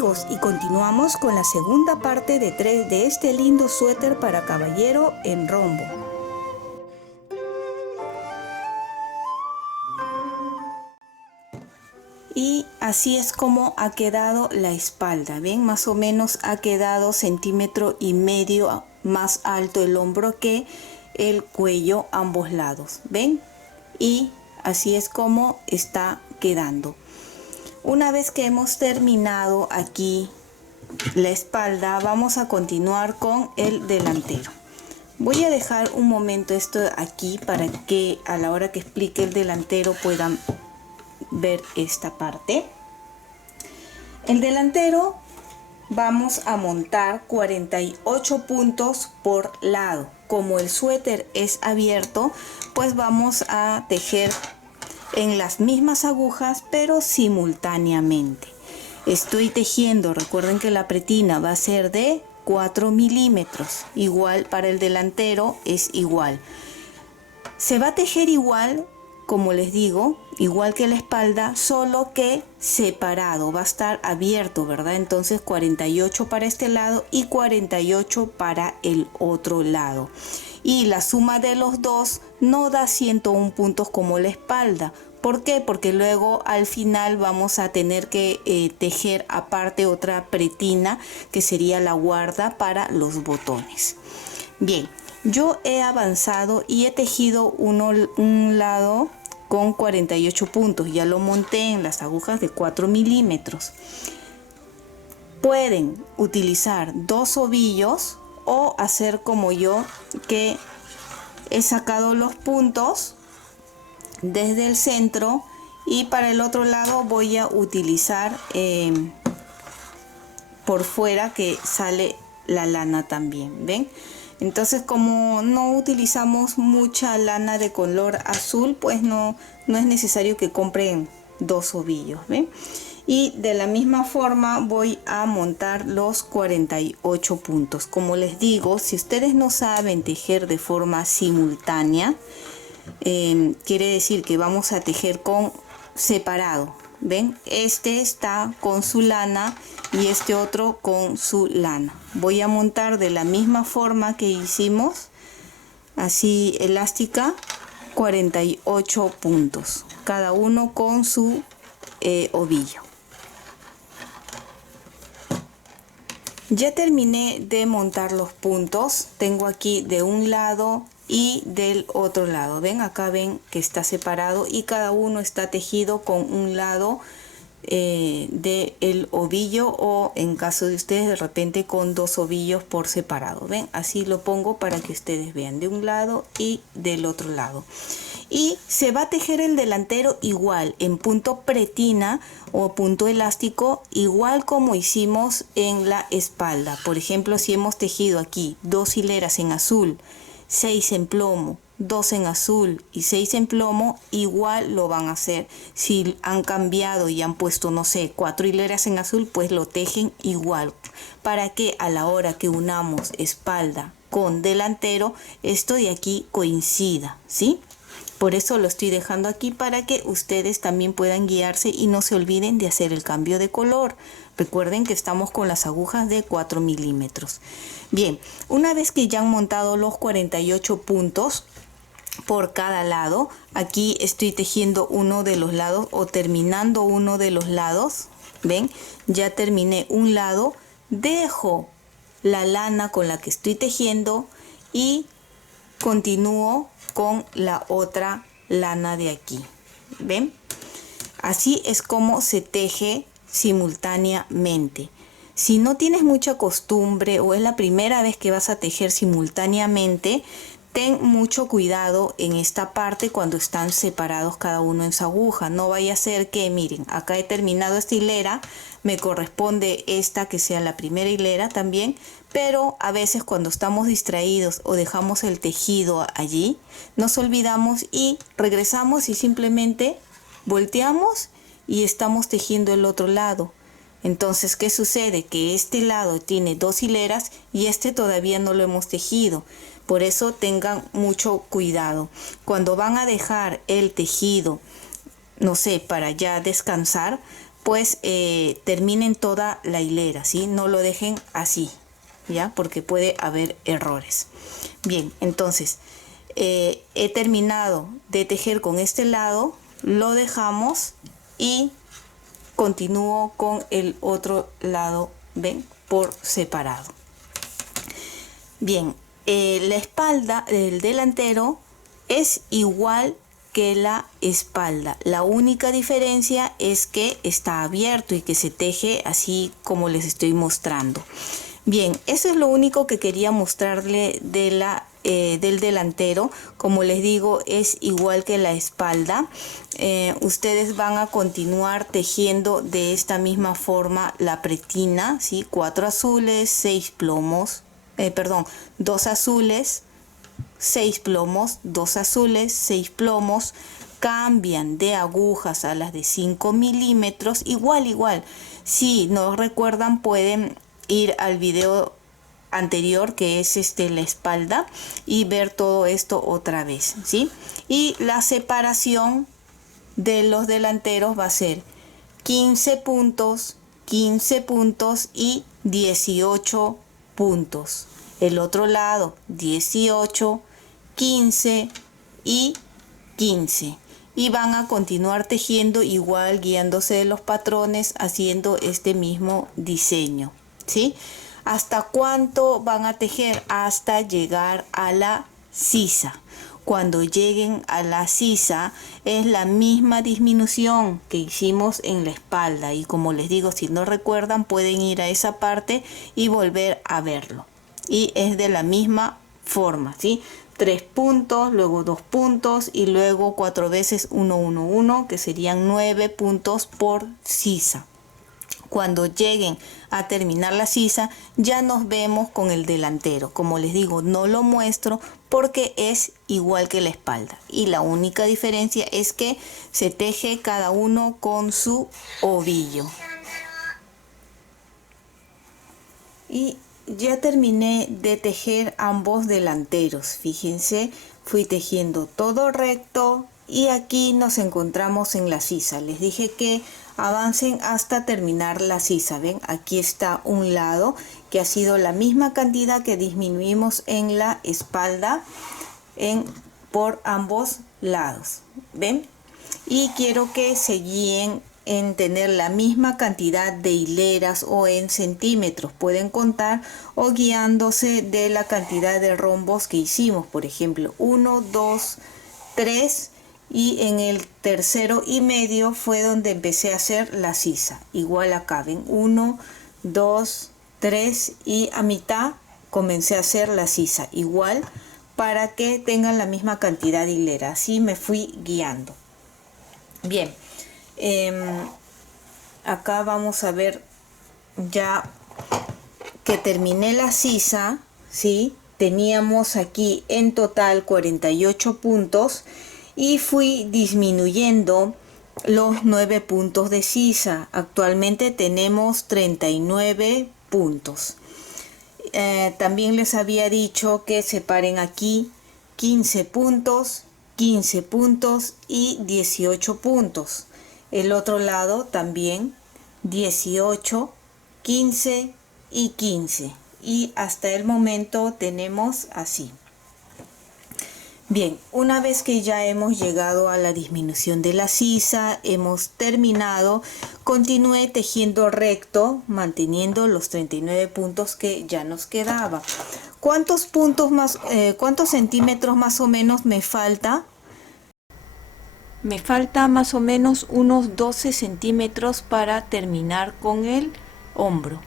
amigos, y continuamos con la segunda parte de 3 de este lindo suéter para caballero en rombo. Y así es como ha quedado la espalda, ¿ven? Más o menos ha quedado 1,5 centímetros más alto el hombro que el cuello ambos lados, ¿ven? Y así es como está quedando. Una vez que hemos terminado aquí la espalda, vamos a continuar con el delantero. Voy a dejar un momento esto aquí para que a la hora que explique el delantero puedan ver esta parte. El delantero vamos a montar 48 puntos por lado. Como el suéter es abierto, pues vamos a tejer en las mismas agujas pero simultáneamente. Estoy tejiendo, recuerden que la pretina va a ser de 4 milímetros, igual para el delantero es igual. Se va a tejer igual, como les digo, igual que la espalda, solo que separado, va a estar abierto, ¿verdad? Entonces 48 para este lado y 48 para el otro lado. Y la suma de los dos no da 101 puntos como la espalda. ¿Por qué? Porque luego al final vamos a tener que tejer aparte otra pretina que sería la guarda para los botones. Bien, yo he avanzado y he tejido un lado con 48 puntos. Ya lo monté en las agujas de 4 milímetros. Pueden utilizar 2 ovillos o hacer como yo, que he sacado los puntos desde el centro y para el otro lado voy a utilizar por fuera que sale la lana también, ¿ven? Entonces, como no utilizamos mucha lana de color azul, pues no es necesario que compren 2 ovillos, ¿ven? Y de la misma forma voy a montar los 48 puntos. Como les digo, si ustedes no saben tejer de forma simultánea, quiere decir que vamos a tejer con separado. ¿Ven? Este está con su lana y este otro con su lana. Voy a montar de la misma forma que hicimos, así elástica, 48 puntos, cada uno con su ovillo. Ya terminé de montar los puntos. Tengo aquí de un lado y del otro lado. Ven, acá ven que está separado y cada uno está tejido con un lado del ovillo, o en caso de ustedes de repente con 2 ovillos por separado. Ven, así lo pongo para que ustedes vean de un lado y del otro lado. Y se va a tejer el delantero igual en punto pretina o punto elástico, igual como hicimos en la espalda. Por ejemplo, si hemos tejido aquí 2 hileras en azul, 6 en plomo, 2 en azul y 6 en plomo, igual lo van a hacer. Si han cambiado y han puesto, no sé, 4 hileras en azul, pues lo tejen igual, para que a la hora que unamos espalda con delantero, esto de aquí coincida, ¿sí? Por eso lo estoy dejando aquí para que ustedes también puedan guiarse y no se olviden de hacer el cambio de color. Recuerden que estamos con las agujas de 4 milímetros. Bien, una vez que ya han montado los 48 puntos por cada lado, aquí estoy tejiendo uno de los lados o terminando uno de los lados. Ven, ya terminé un lado, dejo la lana con la que estoy tejiendo y continúo con la otra lana de aquí. ¿Ven? Así es como se teje simultáneamente. Si no tienes mucha costumbre o es la primera vez que vas a tejer simultáneamente, ten mucho cuidado en esta parte cuando están separados cada uno en su aguja. No vaya a ser que, miren, acá he terminado esta hilera, me corresponde esta que sea la primera hilera también, pero a veces cuando estamos distraídos o dejamos el tejido allí, nos olvidamos y regresamos y simplemente volteamos y estamos tejiendo el otro lado. Entonces, ¿qué sucede? Que este lado tiene 2 hileras y este todavía no lo hemos tejido. Por eso tengan mucho cuidado. Cuando van a dejar el tejido, no sé, para ya descansar, pues terminen toda la hilera, ¿sí? No lo dejen así, ¿ya? Porque puede haber errores. Bien, entonces he terminado de tejer con este lado, lo dejamos y continúo con el otro lado, ven, por separado. Bien, la espalda del delantero es igual que la espalda. La única diferencia es que está abierto y que se teje así como les estoy mostrando. Bien, eso es lo único que quería mostrarle del delantero. Como les digo, es igual que la espalda. Ustedes van a continuar tejiendo de esta misma forma la pretina, ¿sí? 4 azules, 6 plomos, 2 azules, 6 plomos, 2 azules, 6 plomos. Cambian de agujas a las de 5 milímetros, igual. Si no recuerdan, pueden ir al video anterior, que es la espalda, y ver todo esto otra vez, ¿sí? Y la separación de los delanteros va a ser 15 puntos, 15 puntos y 18 puntos. El otro lado, 18, 15 y 15. Y van a continuar tejiendo igual, guiándose de los patrones, haciendo este mismo diseño, ¿sí? ¿Hasta cuánto van a tejer? Hasta llegar a la sisa. Cuando lleguen a la sisa es la misma disminución que hicimos en la espalda, y como les digo, si no recuerdan, pueden ir a esa parte y volver a verlo, y es de la misma forma, ¿sí? 3 puntos, luego 2 puntos y luego 4 veces 1, 1, 1, que serían 9 puntos por sisa. Cuando lleguen a terminar la sisa, ya nos vemos con el delantero. Como les digo, no lo muestro porque es igual que la espalda, y la única diferencia es que se teje cada uno con su ovillo. Y ya terminé de tejer ambos delanteros. Fíjense, fui tejiendo todo recto y aquí nos encontramos en la sisa. Les dije que avancen hasta terminar la sisa. Ven, aquí está un lado que ha sido la misma cantidad que disminuimos en la espalda por ambos lados. ¿Ven? Y quiero que se guíen en tener la misma cantidad de hileras o en centímetros. Pueden contar o guiándose de la cantidad de rombos que hicimos. Por ejemplo, 1, 2, 3, y en el tercero y medio fue donde empecé a hacer la sisa. Igual acá, ven, 1, 2, 3 y a mitad comencé a hacer la sisa. Igual, para que tengan la misma cantidad de hileras. Así me fui guiando. Bien, acá vamos a ver ya que terminé la sisa, ¿sí? Teníamos aquí en total 48 puntos y fui disminuyendo los 9 puntos de sisa. Actualmente tenemos 39 puntos. También les había dicho que separen aquí 15 puntos, 15 puntos y 18 puntos. El otro lado también 18, 15 y 15. Y hasta el momento tenemos así. Bien, una vez que ya hemos llegado a la disminución de la sisa, hemos terminado, continué tejiendo recto, manteniendo los 39 puntos que ya nos quedaba. ¿Cuántos puntos más, cuántos centímetros más o menos me falta? Me falta más o menos unos 12 centímetros para terminar con el hombro.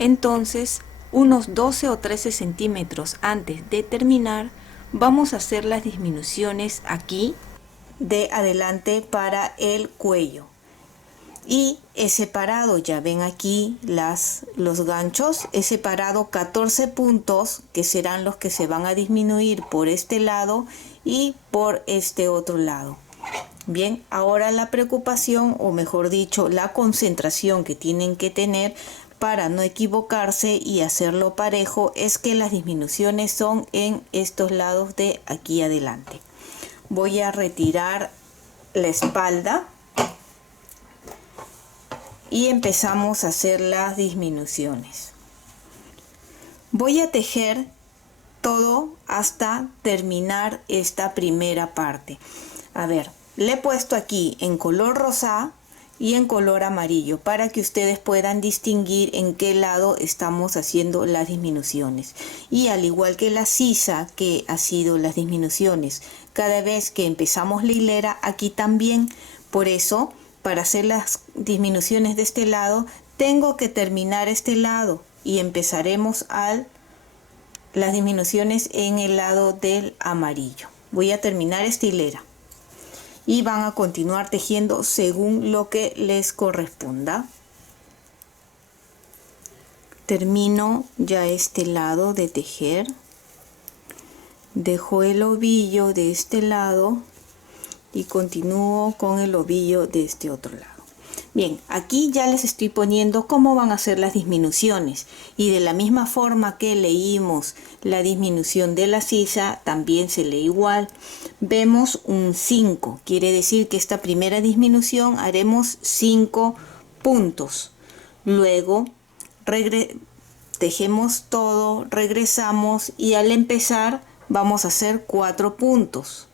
Entonces, unos 12 o 13 centímetros antes de terminar, vamos a hacer las disminuciones aquí de adelante para el cuello. Y he separado, ya ven aquí los ganchos, he separado 14 puntos que serán los que se van a disminuir por este lado y por este otro lado. Bien, ahora la preocupación, o mejor dicho, la concentración que tienen que tener para no equivocarse y hacerlo parejo es que las disminuciones son en estos lados de aquí adelante. Voy a retirar la espalda y empezamos a hacer las disminuciones. Voy a tejer todo hasta terminar esta primera parte. A ver, le he puesto aquí en color rosa y en color amarillo para que ustedes puedan distinguir en qué lado estamos haciendo las disminuciones. Y al igual que la sisa que ha sido las disminuciones, cada vez que empezamos la hilera, aquí también. Por eso, para hacer las disminuciones de este lado, tengo que terminar este lado y empezaremos las disminuciones en el lado del amarillo. Voy a terminar esta hilera y van a continuar tejiendo según lo que les corresponda. Termino ya este lado de tejer, dejo el ovillo de este lado y continúo con el ovillo de este otro lado. Bien, aquí ya les estoy poniendo cómo van a ser las disminuciones, y de la misma forma que leímos la disminución de la sisa, también se lee igual. Vemos un 5, quiere decir que esta primera disminución haremos 5 puntos. Luego tejemos todo, regresamos y al empezar vamos a hacer 4 puntos.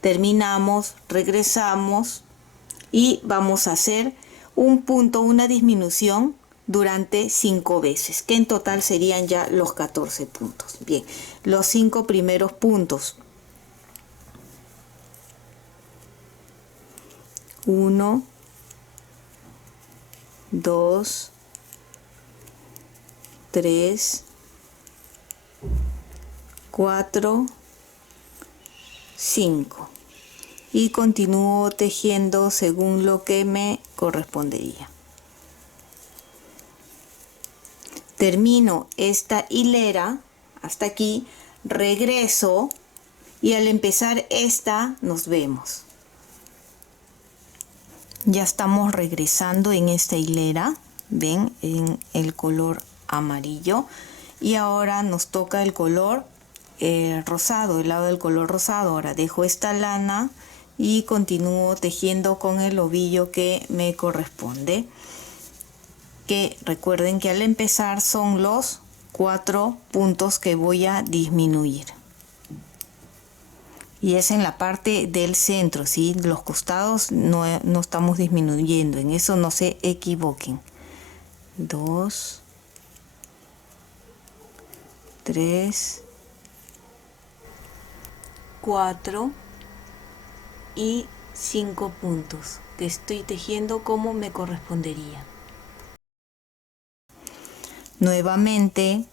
Terminamos, regresamos y vamos a hacer un punto, una disminución durante 5 veces, que en total serían ya los 14 puntos. Bien, los 5 primeros puntos. 1, 2, 3, 4, 5. Y continúo tejiendo según lo que me correspondería. Termino esta hilera hasta aquí, regreso y al empezar esta nos vemos. Ya estamos regresando en esta hilera, ven, en el color amarillo, y ahora nos toca el color rosado, el lado del color rosado. Ahora dejo esta lana y continúo tejiendo con el ovillo que me corresponde, que recuerden que al empezar son los 4 puntos que voy a disminuir, y es en la parte del centro, ¿sí? Los costados no estamos disminuyendo, en eso no se equivoquen. 2, 3, 4 y 5 puntos que estoy tejiendo como me correspondería. Nuevamente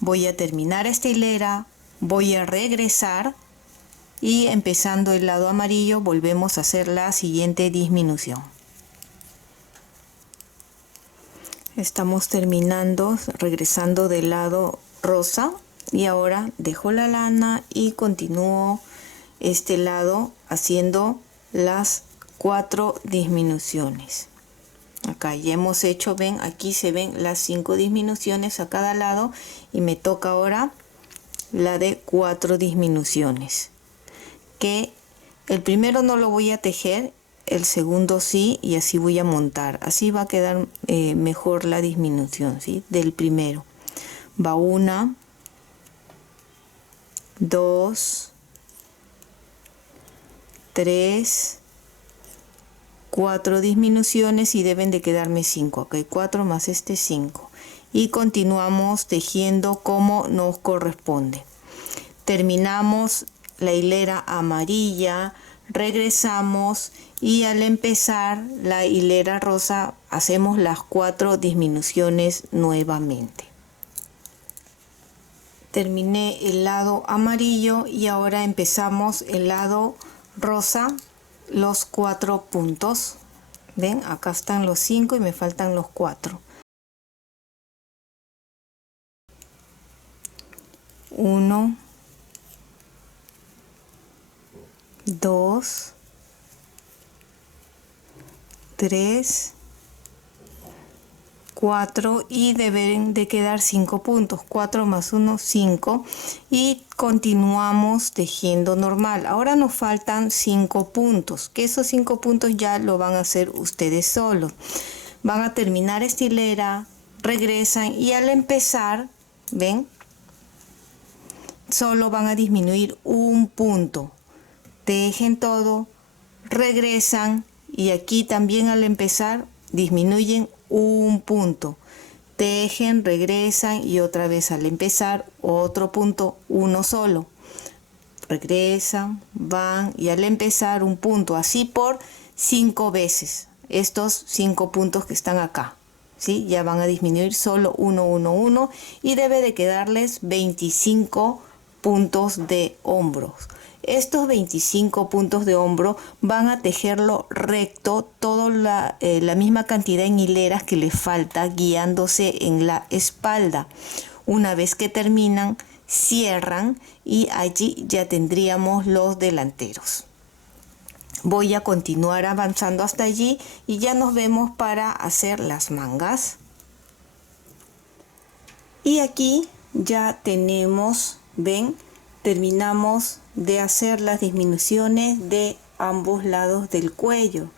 voy a terminar esta hilera, voy a regresar y empezando el lado amarillo volvemos a hacer la siguiente disminución. Estamos terminando, regresando del lado rosa, y ahora dejo la lana y continúo este lado haciendo las 4 disminuciones. Acá ya hemos hecho, ven, aquí se ven las 5 disminuciones a cada lado, y me toca ahora la de 4 disminuciones, que el primero no lo voy a tejer, el segundo sí, y así voy a montar. Así va a quedar mejor la disminución, ¿sí? Del primero va 1, 2, 3, 4 disminuciones, y deben de quedarme 5. Acá hay 4 más 5, y continuamos tejiendo como nos corresponde. Terminamos la hilera amarilla, regresamos y al empezar la hilera rosa hacemos las 4 disminuciones nuevamente. Terminé el lado amarillo y ahora empezamos el lado rosa, los 4 puntos. Ven, acá están los 5 y me faltan los 4. 1, 2, 3, 4 y deben de quedar 5 puntos. 4 más 1, 5, y continuamos tejiendo normal. Ahora nos faltan 5 puntos, que esos 5 puntos ya lo van a hacer ustedes solos. van a terminar esta hilera, regresan y al empezar, ven, solo van a disminuir un punto, tejen todo, regresan y aquí también al empezar disminuyen un punto, tejen, regresan y otra vez al empezar otro punto, uno solo, regresan, van y al empezar un punto, así por 5 veces, estos 5 puntos que están acá, ¿sí? Ya van a disminuir solo 1, 1, 1 y debe de quedarles 25 puntos de hombros. Estos 25 puntos de hombro van a tejerlo recto, toda la misma cantidad en hileras que les falta, guiándose en la espalda. Una vez que terminan, cierran y allí ya tendríamos los delanteros. Voy a continuar avanzando hasta allí y ya nos vemos para hacer las mangas. Y aquí ya tenemos, ven, terminamos de hacer las disminuciones de ambos lados del cuello,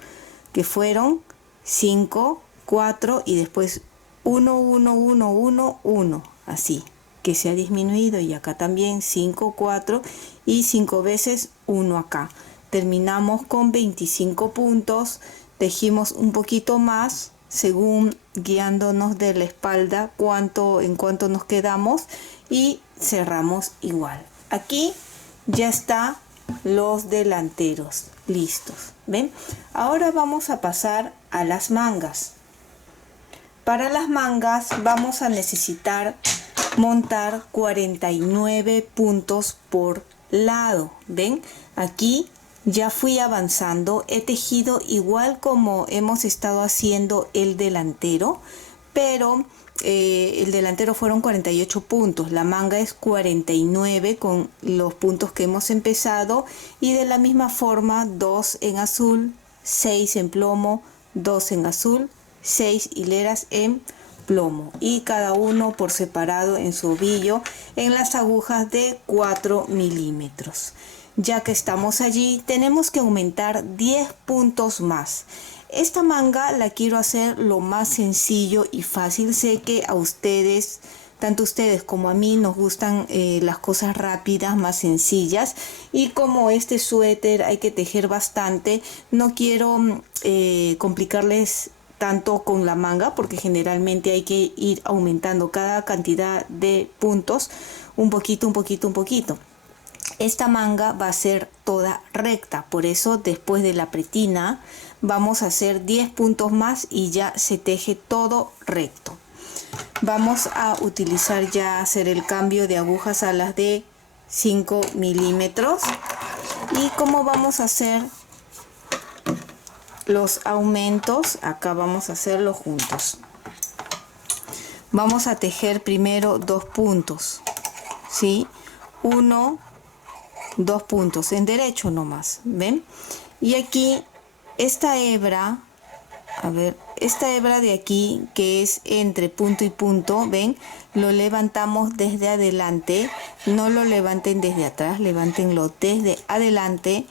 que fueron 5, 4 y después 1, 1, 1, 1, 1, así, que se ha disminuido, y acá también 5, 4 y 5 veces 1 acá. Terminamos con 25 puntos, tejimos un poquito más según guiándonos de la espalda en cuánto nos quedamos y cerramos igual. Aquí ya está los delanteros listos, ¿ven? Ahora vamos a pasar a las mangas. Para las mangas vamos a necesitar montar 49 puntos por lado, ¿ven? Aquí ya fui avanzando, he tejido igual como hemos estado haciendo el delantero, pero el delantero fueron 48 puntos, la manga es 49 con los puntos que hemos empezado, y de la misma forma 2 en azul, 6 en plomo, 2 en azul, 6 hileras en plomo, y cada uno por separado en su ovillo en las agujas de 4 milímetros. Ya que estamos allí, tenemos que aumentar 10 puntos más. Esta manga la quiero hacer lo más sencillo y fácil. Sé que a ustedes, tanto ustedes como a mí, nos gustan las cosas rápidas, más sencillas. Y como este suéter hay que tejer bastante, no quiero complicarles tanto con la manga, porque generalmente hay que ir aumentando cada cantidad de puntos un poquito, un poquito, un poquito. Esta manga va a ser toda recta, por eso después de la pretina vamos a hacer 10 puntos más y ya se teje todo recto. Vamos a utilizar ya hacer el cambio de agujas a las de 5 milímetros. Y como vamos a hacer los aumentos, acá vamos a hacerlo juntos. Vamos a tejer primero 2 puntos, ¿sí? 1, 2 puntos en derecho nomás, ¿ven? Y aquí esta hebra, a ver, esta hebra de aquí que es entre punto y punto, ¿ven? Lo levantamos desde adelante, no lo levanten desde atrás, levántenlo desde adelante,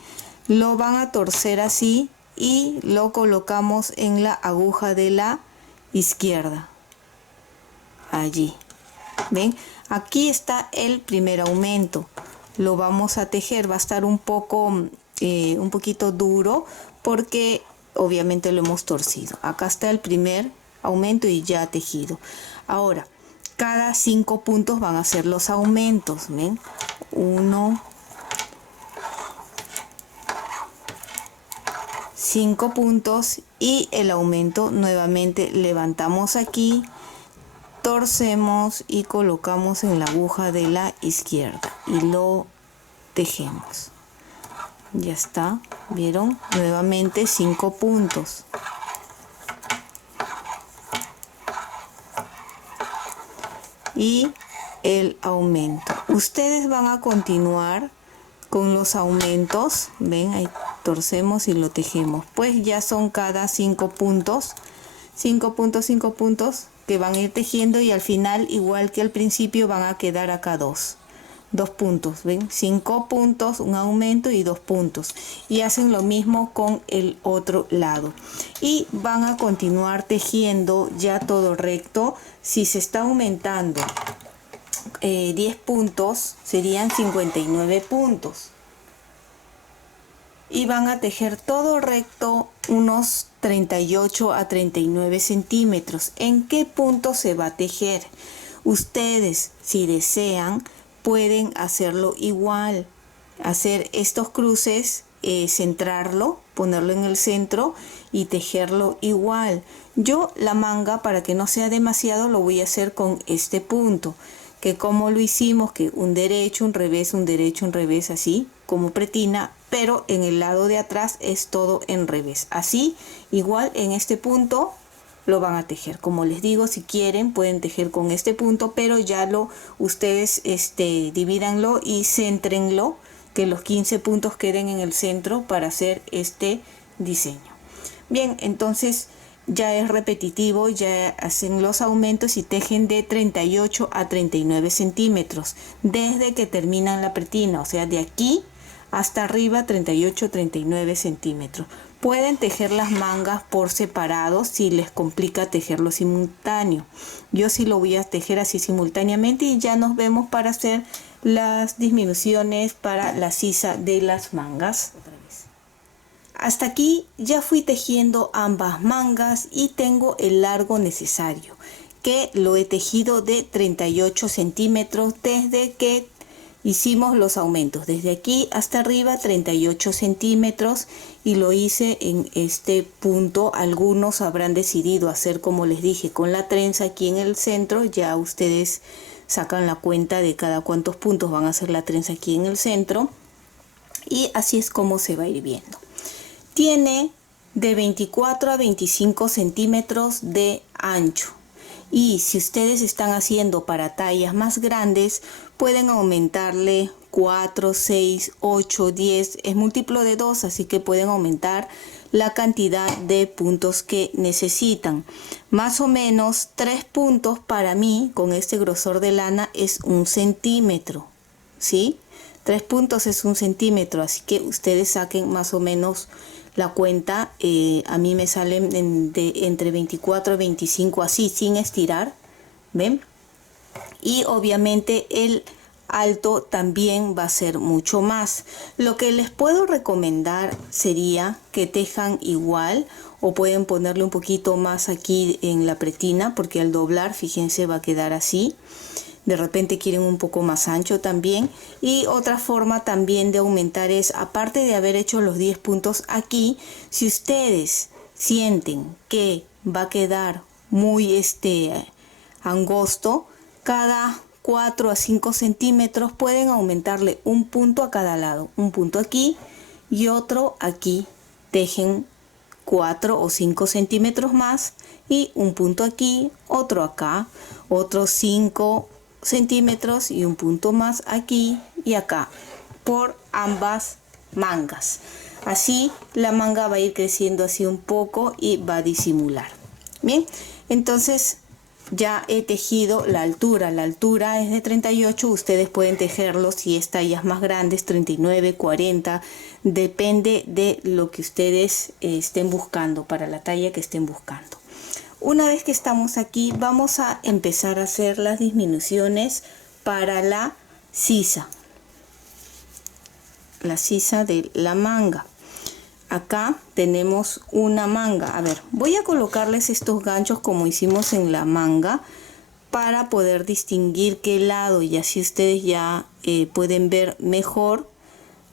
lo van a torcer así y lo colocamos en la aguja de la izquierda, allí, ¿ven? Aquí está el primer aumento. Lo vamos a tejer, va a estar un poquito duro porque obviamente lo hemos torcido. Acá está el primer aumento y ya tejido. Ahora, cada 5 puntos van a ser los aumentos, ¿ven? 1, 5 puntos y el aumento nuevamente levantamos aquí, torcemos y colocamos en la aguja de la izquierda y lo tejemos. Ya está, ¿vieron? Nuevamente 5 puntos. Y el aumento. Ustedes van a continuar con los aumentos, ven, ahí torcemos y lo tejemos. Pues ya son cada 5 puntos, 5 puntos, 5 puntos que van a ir tejiendo, y al final, igual que al principio, van a quedar acá 2 2 puntos, ven, 5 puntos, un aumento y 2 puntos, y hacen lo mismo con el otro lado y van a continuar tejiendo ya todo recto. Si se está aumentando 10 puntos, serían 59 puntos, y van a tejer todo recto unos 38 a 39 centímetros. ¿En qué punto se va a tejer? Ustedes, si desean, pueden hacerlo igual, hacer estos cruces, centrarlo, ponerlo en el centro y tejerlo igual. Yo la manga, para que no sea demasiado, lo voy a hacer con este punto, que como lo hicimos, que un derecho, un derecho, un revés, así como pretina, pero en el lado de atrás es todo en revés. Así, igual en este punto lo van a tejer. Como les digo, si quieren pueden tejer con este punto, pero ya ustedes divídanlo y céntrenlo, que los 15 puntos queden en el centro para hacer este diseño. Bien, entonces ya es repetitivo, ya hacen los aumentos y tejen de 38 a 39 centímetros desde que terminan la pretina, o sea, de aquí hasta arriba 38 39 centímetros. Pueden tejer las mangas por separado si les complica tejerlo simultáneo. Yo sí lo voy a tejer así simultáneamente y ya nos vemos para hacer las disminuciones para la sisa de las mangas. Hasta aquí ya fui tejiendo ambas mangas y tengo el largo necesario, que lo he tejido de 38 centímetros desde que hicimos los aumentos. Desde aquí hasta arriba 38 centímetros y lo hice en este punto. Algunos habrán decidido hacer, como les dije, con la trenza aquí en el centro. Ya ustedes sacan la cuenta de cada cuántos puntos van a hacer la trenza aquí en el centro. Y así es como se va a ir viendo. Tiene de 24 a 25 centímetros de ancho. Y si ustedes están haciendo para tallas más grandes, pueden aumentarle 4, 6, 8, 10. Es múltiplo de 2, así que pueden aumentar la cantidad de puntos que necesitan. Más o menos 3 puntos para mí, con este grosor de lana, es 1 centímetro. ¿Sí? 3 puntos es 1 centímetro, así que ustedes saquen más o menos la cuenta. A mí me salen entre 24 y 25, así sin estirar, ¿ven? Y obviamente el alto también va a ser mucho más. Lo que les puedo recomendar sería que tejan igual, o pueden ponerle un poquito más aquí en la pretina, porque al doblar, fíjense, va a quedar así. De repente quieren un poco más ancho también. Y otra forma también de aumentar es, aparte de haber hecho los 10 puntos aquí, si ustedes sienten que va a quedar muy angosto, cada 4 a 5 centímetros pueden aumentarle un punto a cada lado. Un punto aquí y otro aquí. Tejen 4 o 5 centímetros más y un punto aquí, otro acá, otros 5 centímetros y un punto más aquí y acá por ambas mangas. Así la manga va a ir creciendo así un poco y va a disimular. Bien, entonces ya he tejido la altura es de 38. Ustedes pueden tejerlo si es tallas más grandes, 39, 40, depende de lo que ustedes estén buscando, para la talla que estén buscando. Una vez que estamos aquí, vamos a empezar a hacer las disminuciones para la sisa de la manga. Acá tenemos una manga. A ver, voy a colocarles estos ganchos como hicimos en la manga para poder distinguir qué lado, y así ustedes ya pueden ver mejor.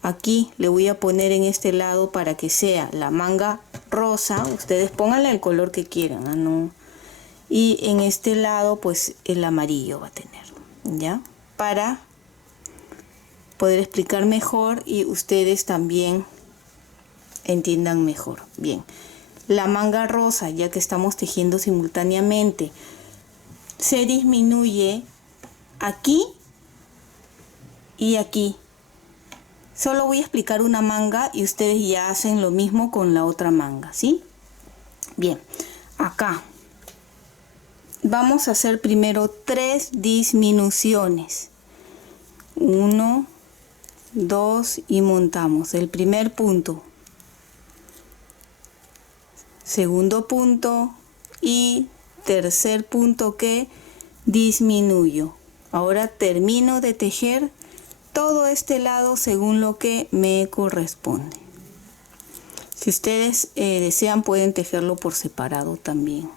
Aquí le voy a poner en este lado para que sea la manga rosa. Ustedes pónganle el color que quieran, ¿no? Y en este lado pues el amarillo va a tener, ¿ya? Para poder explicar mejor y ustedes también entiendan mejor. Bien, la manga rosa, ya que estamos tejiendo simultáneamente, se disminuye aquí y aquí. Solo voy a explicar una manga y ustedes ya hacen lo mismo con la otra manga, ¿sí? Bien, acá vamos a hacer primero 3 disminuciones. 1, 2 y montamos el primer punto, segundo punto y tercer punto que disminuyo. Ahora termino de tejer todo este lado según lo que me corresponde. Si ustedes desean, pueden tejerlo por separado también.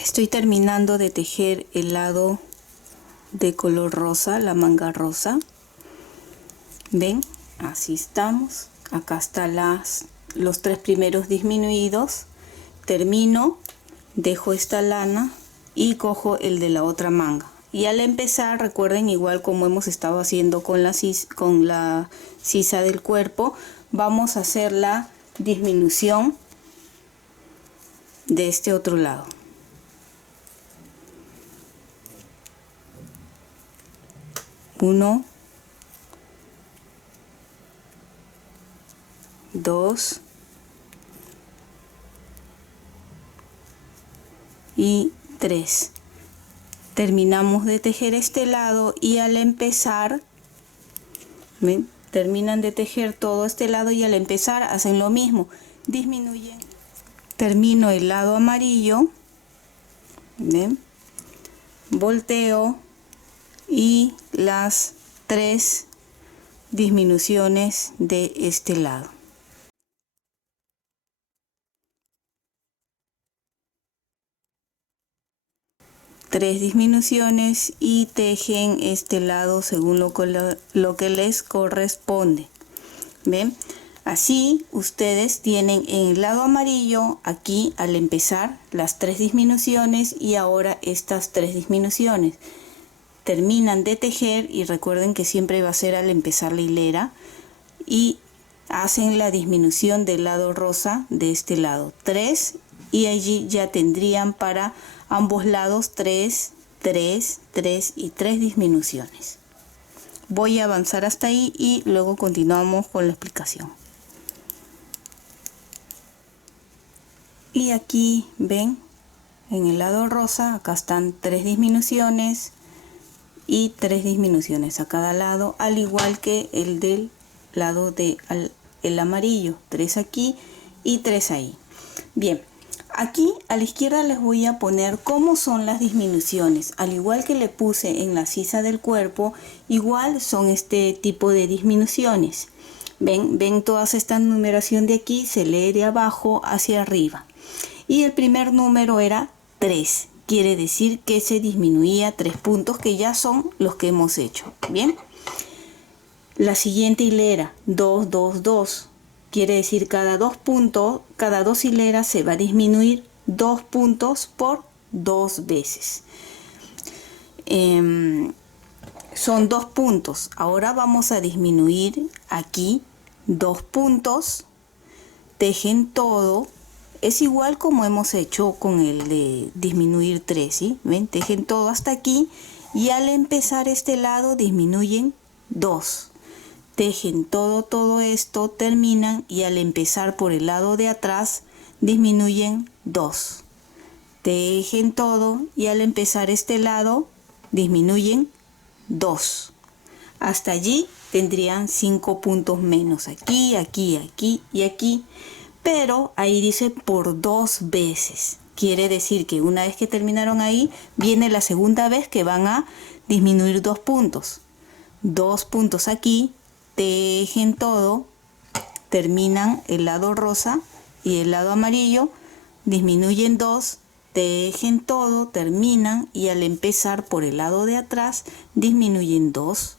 Estoy terminando de tejer el lado de color rosa, la manga rosa. Ven, así estamos. Acá están los 3 primeros disminuidos. Termino, dejo esta lana y cojo el de la otra manga. Y al empezar, recuerden, igual como hemos estado haciendo con la sisa del cuerpo, vamos a hacer la disminución de este otro lado. Uno, 2 y 3. Terminamos de tejer este lado y al empezar, ¿ven? Terminan de tejer todo este lado y al empezar hacen lo mismo, disminuyen. Termino el lado amarillo, ¿ven? Volteo y las 3 disminuciones de este lado. Tres disminuciones y tejen este lado según lo que les corresponde. ¿Ven? Así ustedes tienen en el lado amarillo aquí al empezar las 3 disminuciones y ahora estas 3 disminuciones. Terminan de tejer y recuerden que siempre va a ser al empezar la hilera y hacen la disminución del lado rosa de este lado 3 y allí ya tendrían para ambos lados 3, 3, 3 y 3 disminuciones. Voy a avanzar hasta ahí y luego continuamos con la explicación. Y aquí ven, en el lado rosa, acá están 3 disminuciones y 3 disminuciones a cada lado, al igual que el del lado del amarillo, 3 aquí y 3 ahí. Bien. Aquí a la izquierda les voy a poner cómo son las disminuciones. Al igual que le puse en la sisa del cuerpo, igual son este tipo de disminuciones. Ven toda esta numeración de aquí, se lee de abajo hacia arriba. Y el primer número era 3. Quiere decir que se disminuía 3 puntos, que ya son los que hemos hecho. Bien. La siguiente hilera, 2, 2, 2. Quiere decir cada 2 puntos, cada 2 hileras se va a disminuir 2 puntos por 2 veces. Son 2 puntos. Ahora vamos a disminuir aquí 2 puntos. Tejen todo. Es igual como hemos hecho con el de disminuir 3, ¿sí? ¿Ven? Tejen todo hasta aquí y al empezar este lado disminuyen 2. Tejen todo esto, terminan y al empezar por el lado de atrás disminuyen 2. Tejen todo y al empezar este lado disminuyen 2. Hasta allí tendrían 5 puntos menos, aquí, aquí, aquí y aquí. Pero ahí dice por 2 veces. Quiere decir que una vez que terminaron ahí, viene la segunda vez que van a disminuir 2 puntos. 2 puntos aquí. Tejen todo, terminan el lado rosa y el lado amarillo, disminuyen 2, tejen todo, terminan y al empezar por el lado de atrás disminuyen 2,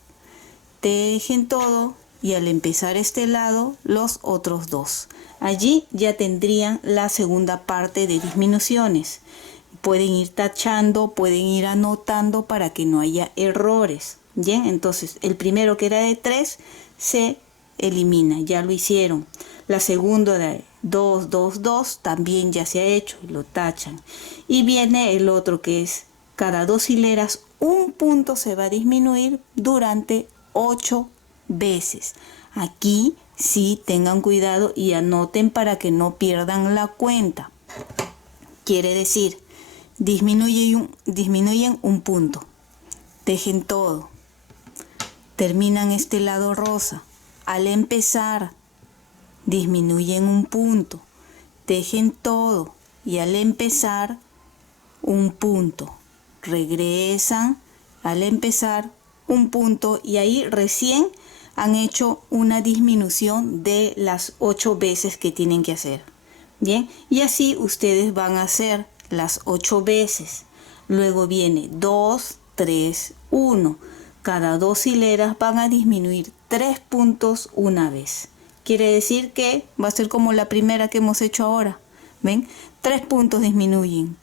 tejen todo y al empezar este lado los otros 2. Allí ya tendrían la segunda parte de disminuciones. Pueden ir tachando, pueden ir anotando para que no haya errores. Bien, entonces el primero que era de 3 se elimina, ya lo hicieron. La segunda de 2, 2, 2 también ya se ha hecho, lo tachan. Y viene el otro que es cada 2 hileras un punto se va a disminuir durante 8 veces. Aquí sí tengan cuidado y anoten para que no pierdan la cuenta. Quiere decir, disminuyen un punto. tejen todo, terminan este lado rosa, al empezar disminuyen un punto, tejen todo y al empezar un punto, regresan al empezar un punto y ahí recién han hecho una disminución de las 8 veces que tienen que hacer. Bien, y así ustedes van a hacer las 8 veces. Luego viene 2, 3, 1. Cada 2 hileras van a disminuir 3 puntos una vez. Quiere decir que va a ser como la primera que hemos hecho ahora. ¿Ven? 3 puntos disminuyen.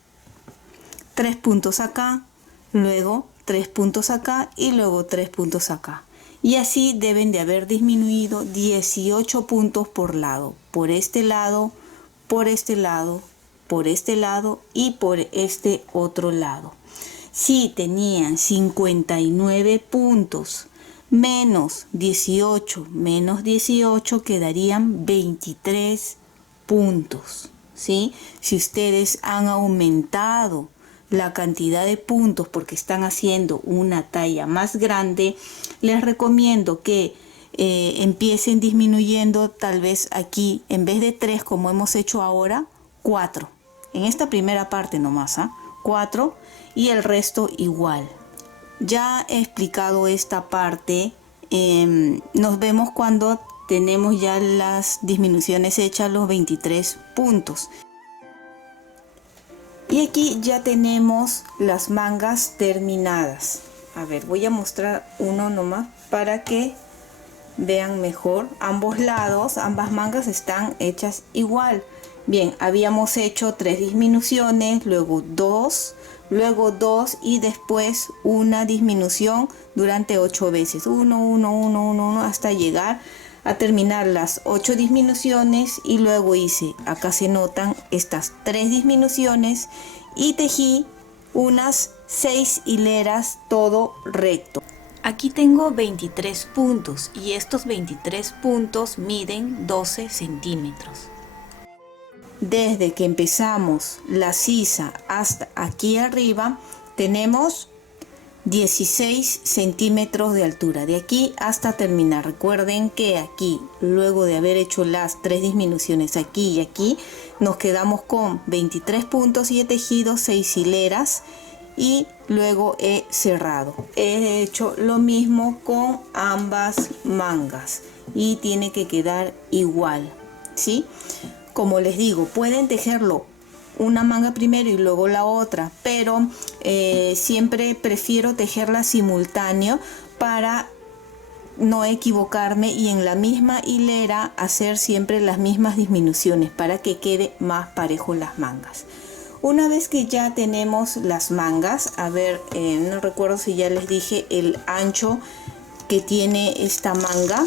3 puntos acá, luego 3 puntos acá y luego 3 puntos acá. Y así deben de haber disminuido 18 puntos por lado. Por este lado, por este lado, por este lado y por este otro lado. Si tenían 59 puntos menos 18 quedarían 23 puntos, ¿sí? Si ustedes han aumentado la cantidad de puntos porque están haciendo una talla más grande, les recomiendo que empiecen disminuyendo tal vez aquí en vez de 3 como hemos hecho ahora, 4. En esta primera parte nomás, 4 y el resto igual. Ya he explicado esta parte. Nos vemos cuando tenemos ya las disminuciones hechas, los 23 puntos. Y aquí ya tenemos las mangas terminadas. A ver, voy a mostrar uno nomás para que vean mejor. Ambos lados, ambas mangas están hechas igual. Bien, habíamos hecho 3 disminuciones, luego 2 y después una disminución durante 8 veces. 1, 1, 1, 1, 1 hasta llegar a terminar las 8 disminuciones y luego hice, acá se notan estas 3 disminuciones y tejí unas 6 hileras todo recto. Aquí tengo 23 puntos y estos 23 puntos miden 12 centímetros. Desde que empezamos la sisa hasta aquí arriba tenemos 16 centímetros de altura, de aquí hasta terminar. Recuerden que aquí, luego de haber hecho las 3 disminuciones aquí y aquí, nos quedamos con 23 puntos y he tejido 6 hileras y luego he cerrado. He hecho lo mismo con ambas mangas y tiene que quedar igual, ¿sí? Como les digo, pueden tejerlo una manga primero y luego la otra, pero siempre prefiero tejerla simultáneo para no equivocarme y en la misma hilera hacer siempre las mismas disminuciones para que quede más parejo las mangas. Una vez que ya tenemos las mangas, a ver, no recuerdo si ya les dije el ancho que tiene esta manga.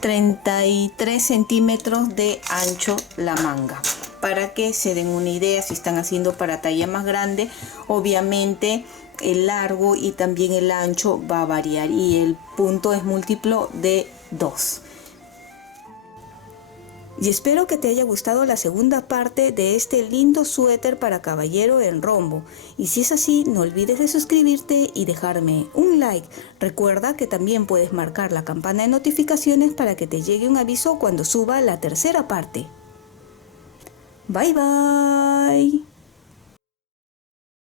33 centímetros de ancho la manga, para que se den una idea. Si están haciendo para talla más grande, obviamente el largo y también el ancho va a variar y el punto es múltiplo de 2. Y espero que te haya gustado la segunda parte de este lindo suéter para caballero en rombo. Y si es así, no olvides de suscribirte y dejarme un like. Recuerda que también puedes marcar la campana de notificaciones para que te llegue un aviso cuando suba la tercera parte. Bye bye.